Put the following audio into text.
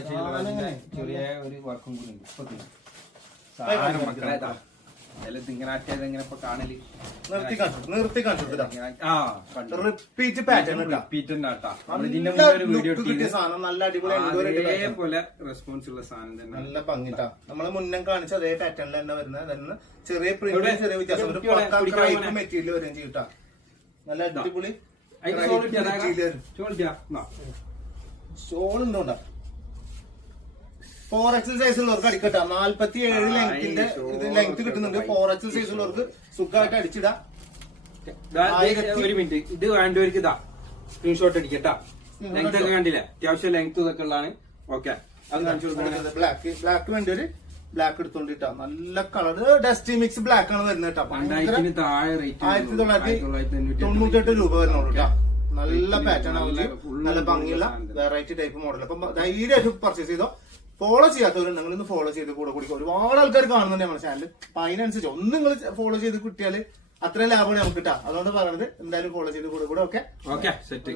ചെറിയ ഒരു വർക്കും കൂടി ഉണ്ട് സാധനം മക്കളെ ഇങ്ങനെ ആക്കിയത് എങ്ങനെ ഇപ്പൊ കാണല് നിർത്തി കാണിച്ചു റിപ്പീറ്റ് നല്ല അടിപൊളി അതേപോലെ റെസ്പോൺസ് ഉള്ള സാധനം തന്നെ നല്ല ഭംഗിട്ടാ നമ്മള് മുന്നേ കാണിച്ച അതേ പാറ്റേണിൽ തന്നെ വരുന്നത് ചെറിയ പ്രിന്റ് ചെറിയ വ്യത്യാസം മെറ്റീരിയൽ വരെയും ചെയ്യട്ടാ നല്ല അടിപൊളി ഷോൾ എന്തുകൊണ്ടാ 4XL സൈസ് ഉള്ളവർക്ക് അടിക്കട്ടാ 47 ലെങ്ത്തിന്റെ ഇത് ലെങ്ത് കിട്ടുന്നുണ്ട് 4XL സൈസ് ഉള്ളവർക്ക് സുഖമായിട്ട് അടിച്ചിടാം ഒരു മിനിറ്റ് ഇത് വേണ്ടവർക്ക് ഇതാ സ്ക്രീൻഷോട്ട് അടിക്കട്ടാ ലെങ്ത് ഒക്കെ കണ്ടില്ലേ അത്യാവശ്യം ലെങ്ത് ഇതൊക്കെ ഉള്ളതാണ് ഓക്കെ അത് കാണിച്ചു ബ്ലാക്ക് വേണ്ടവര് ബ്ലാക്ക് എടുത്തോണ്ടിട്ടാ നല്ല കളർ ഡസ്റ്റി മിക്സ് ബ്ലാക്ക് ആണ് വരുന്നത് കേട്ടോ 1998 രൂപ വരുന്നുള്ളൂ കേട്ടോ നല്ല പാറ്റേൺ ആവില്ല നല്ല ഭംഗിയുള്ള വെറൈറ്റി ടൈപ്പ് മോഡൽ അപ്പൊ ധൈര്യമായിട്ട് പർച്ചേസ് ചെയ്തോ ഫോളോ ചെയ്യാത്തവരുണ്ടെങ്കിൽ ഒന്ന് ഫോളോ ചെയ്ത് കൂടെ കൂടി ഒരുപാട് ആൾക്കാർ കാണുന്നുണ്ട് നമ്മുടെ ചാനൽ അപ്പൊ അതിനനുസരിച്ച് ഒന്ന് നിങ്ങൾ ഫോളോ ചെയ്ത് കിട്ടിയാൽ അത്രയും ലാഭമാണ് നമുക്ക് കിട്ടാം അതുകൊണ്ട് പറയുന്നത് എന്തായാലും ഫോളോ ചെയ്ത് കൂടെ കൂടെ ഓക്കെ സെറ്റ്